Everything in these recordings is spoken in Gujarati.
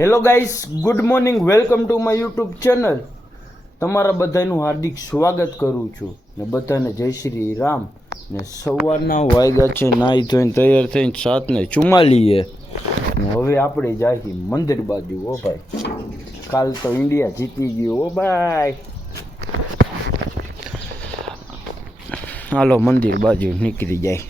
Hello guys, good morning, welcome to my YouTube channel. તમારા બધાનું હાર્દિક સ્વાગત કરું છું ને બધાને જય શ્રી રામ. ને સવારના વાગ્યા છે નાહી ધોઈને તૈયાર થઈને 7:44 ને હવે આપણે જાય મંદિર બાજુ. ઓ ભાઈ, કાલ તો ઇન્ડિયા જીતી ગયું. ઓ ભાઈ, હાલો મંદિર બાજુ નીકળી જાય.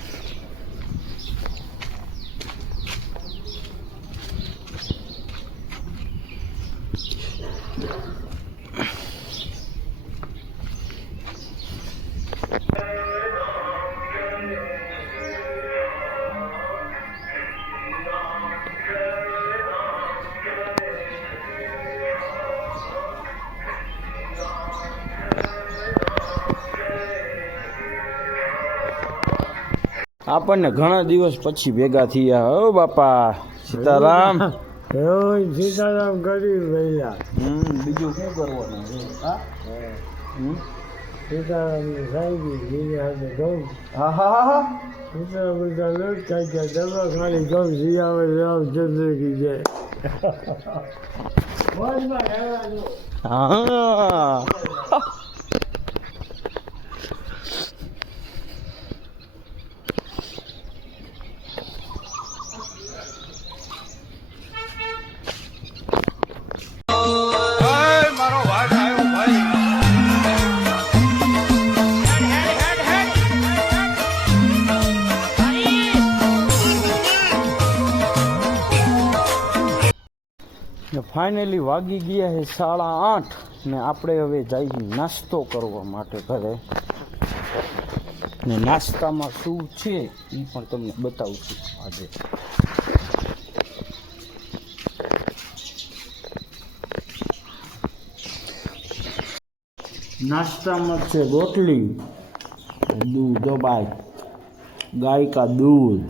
આપણને ઘણા દિવસ પછી ભેગા થયા. હો બાપા, સીતારામ. સીતારામ કરી ભૈયા. બીજું શું કરવાનું? સીતારામ હા હા હા. સીતારામ બધા લોટ ખાઈ ગયા. દવા ખાલી ગમ સિયાવે રામ ચંદ્રકી જાય. હા, ફાઇનલી વાગી ગયા છે 8:30 ને આપણે હવે જઈએ નાસ્તો કરવા માટે ઘરે. ને નાસ્તામાં શું છે એ પણ તમને બતાવું છું આજે. નાસ્તામાં છે રોટલી, दूध. दो भाई, गाय का दूध.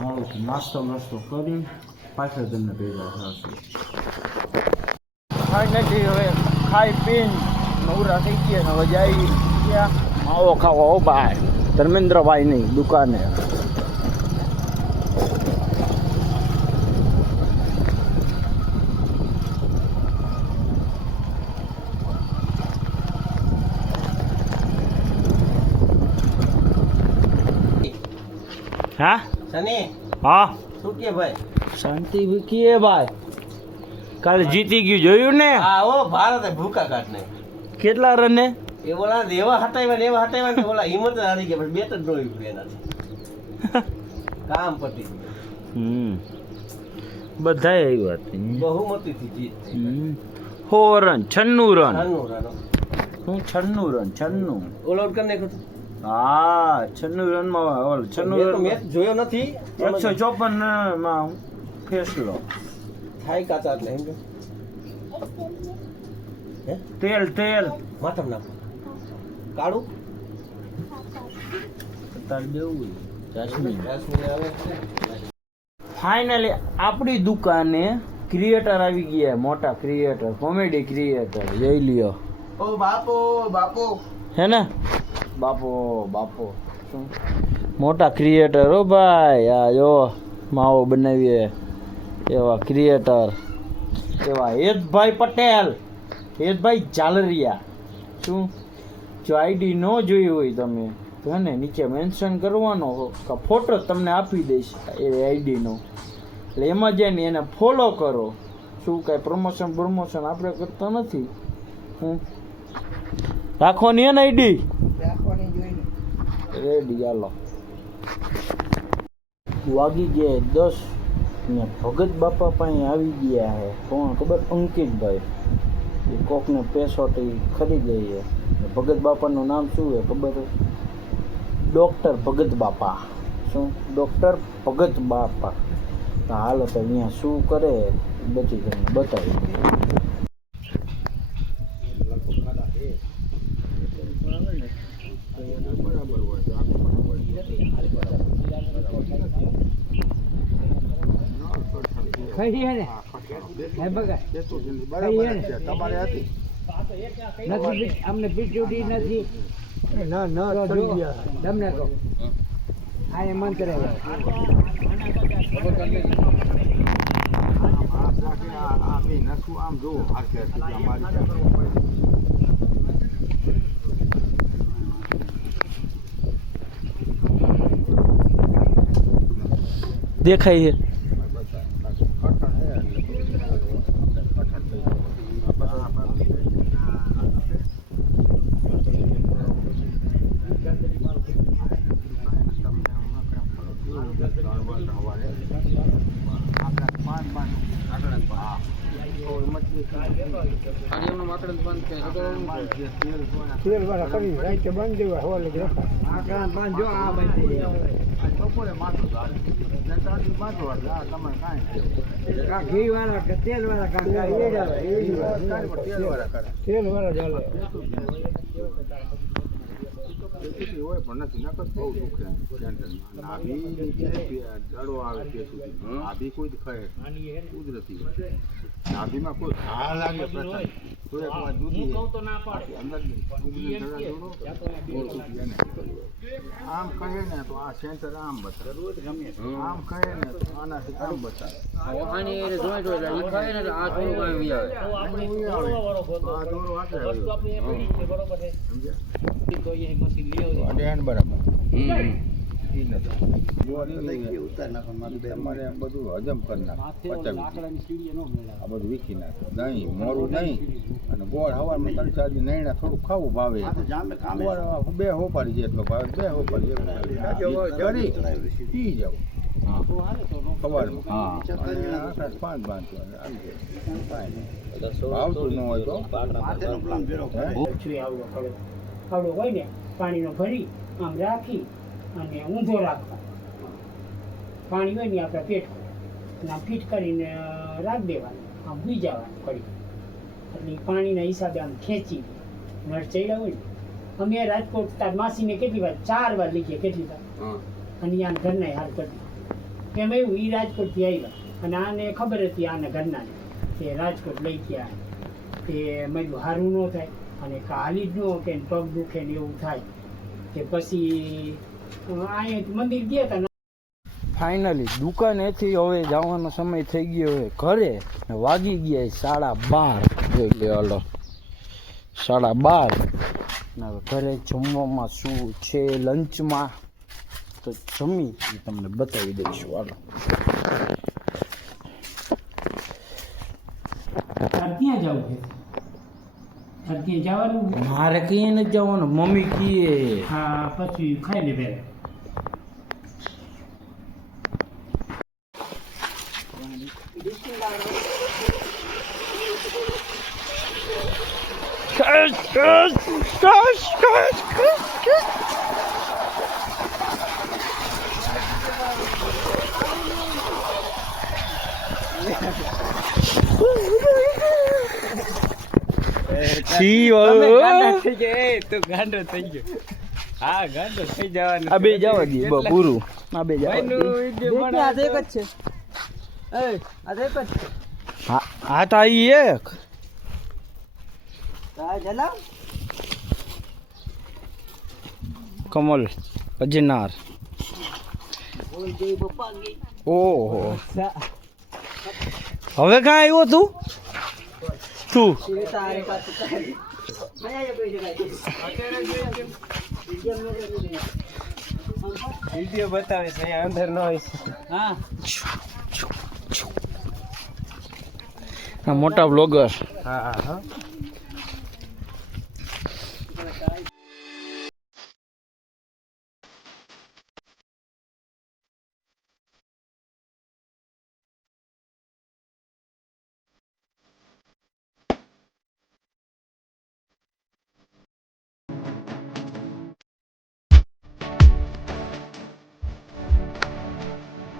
हालो नास्तो वास्तो કરી પાછળ તમને ભેગા થશે. ફાઇનલી હવે ખાઈ પીને નવરા થઈ ગયા ને હવે જઈ ક્યાં માવો ખાવા. ઓ ભાઈ, ધર્મેન્દ્રભાઈની દુકાને. હા સની, હા શું કે ભાઈ? શાંતિ વિકીએ ભાઈ. કાલે જીતી ગયું જોયું ને? હા ઓ, ભારતે ભૂકા કાઢ નાખ. કેટલા રને? એ બોલા એવા હટાવ્યા ને બોલા હિંમત હારી ગયા, પણ બેટ જ નોઈ ગયું એનાથી. કામ પતી ગયું. બધાય આવ્યા હતા. બહુમતીથી જીત થઈ. 4 રન, 96 રન. હું 96 રન, 96. ઓલ આઉટ કરી નાખ્યો તો. હા, 96 રનમાં ઓલ 96 રન. મેચ જોયો નથી. 154 માં ફેસલો થાય કાચા એટલે એમ કે તેલ માથમ નાખો કાળું તાર દેવું જાસ્મીન. આવે છે. ફાઇનલી આપણી દુકાને ક્રિએટર આવી ગયા, મોટા ક્રિએટર, કોમેડી ક્રિએટર. જોઈ લ્યો. ઓ બાપો હે ને બાપો શું મોટા ક્રિએટર. હો ભાઈ, આ જો માવો બનાવીએ એવા ક્રિએટર, એવા હેતભાઈ પટેલ, હેતભાઈ ઝાલરિયા. શું જો આઈડી ન જોઈ હોય તમે તો ને નીચે મેન્શન કરવાનો કે ફોટો તમને આપી દઈશ એ આઈડીનો, એટલે એમાં જઈને એને ફોલો કરો. શું કાંઈ પ્રમોશન આપણે કરતા નથી. રાખવાની હે ને આઈડી રેડી. હાલો વાગી ગયા 10 ને ભગત બાપા પાસે આવી ગયા છે. કોણ ખબર? અંકિતભાઈ. એ કોકને પેસોટી ખરીદે છે. ભગત બાપાનું નામ શું છે ખબર? ડૉક્ટર ભગત બાપા. શું? ડૉક્ટર ભગત બાપા. તો હાલો તો અહીંયા શું કરે બધી તમને બતાવી દઈએ. ખાઈ હે ને હે બગા બરાબર છે તમારે હતી નથી અમને પીચુડી નથી ના ના ચડી ગયા તમને કહો આ એ મન કરે આમ જો દેખાય છે તેલ વાળા કરી રાઈતે બંધ દેવા હવા લઈ આકડા બંધ જો આ બંધ બપોરે માથું ઘી વાળા કે તેલ વાળા કાકા તેલ વાળા ચાલે હોય પણ નથી નકર બહુ દુખે નાભી દડો આવે તે સુધી નાભી કોઈ ખાય કુદરતી નાભીમાં કોઈ ઘા લાગે પ્રસંગ તો એક વાર દૂધી અંદર આમ કહે ને તો આ સેન્ટર આમ બતાવે આમ કહે ને તો આનાથી આમ બતાવે આ દોરો આગળ તમારે બધું હજમ કરી નાખે આ બધું વીખી નાખે દહીં મોરું નહીં અને ગોળ હવામાં 3-4 દી નૈણા થોડું ખાવું ભાવે ગોળ 2 હોપારી જેટલો ભાવે 2 હોપારી પી જાવ સવારમાં 5 ભાવતું ન હોય તો આવડો હોય ને પાણીનો ભરી આમ રાખી અને ઊંધો રાખવા પાણી હોય ને આપણે પેટ અને આમ ફીટ કરીને રાખી દેવાનું આમ બી જવાનું કરી એટલે પાણીના હિસાબે આમ ખેંચી નળ ચડ્યા હોય ને અમે રાજકોટ તાર માસીને કેટલી વાર 4 વાર લઈ ગયા કેટલી વાર અને આને ઘરના હાર કરી એમ એવું એ રાજકોટથી આવ્યા અને આને ખબર હતી આના ઘરનાને કે રાજકોટ લઈ ગયા તે મેં સારું ન થાય અને હાલી જ ન કે પગ દુખે ને એવું થાય કે પછી અહીંયા મંદિર ગયા હતા. ફાઇનલી દુકાનેથી હવે જવાનો સમય થઈ ગયો હવે ઘરે ને વાગી ગયા 12:30 જોઈ લે હાલો 12:30 ને હવે ઘરે જમવામાં શું છે લંચમાં તો જમી એ તમને બતાવી દઈશું હાલો. ક્યાં જવું છે ક્યાં જવાનું મારે કઈ નથી જવાનું મમ્મી કીએ હા પછી ખાઈ લે પહેલાં આ બે જવા દઈએ પૂરું આ બે જવા હા તો આવી એક કમલ અજનાર ઓહો હવે ક્યાં આવ્યો તું વિડીયો બતાવે છે અંદર ન હોય મોટા બ્લોગર હા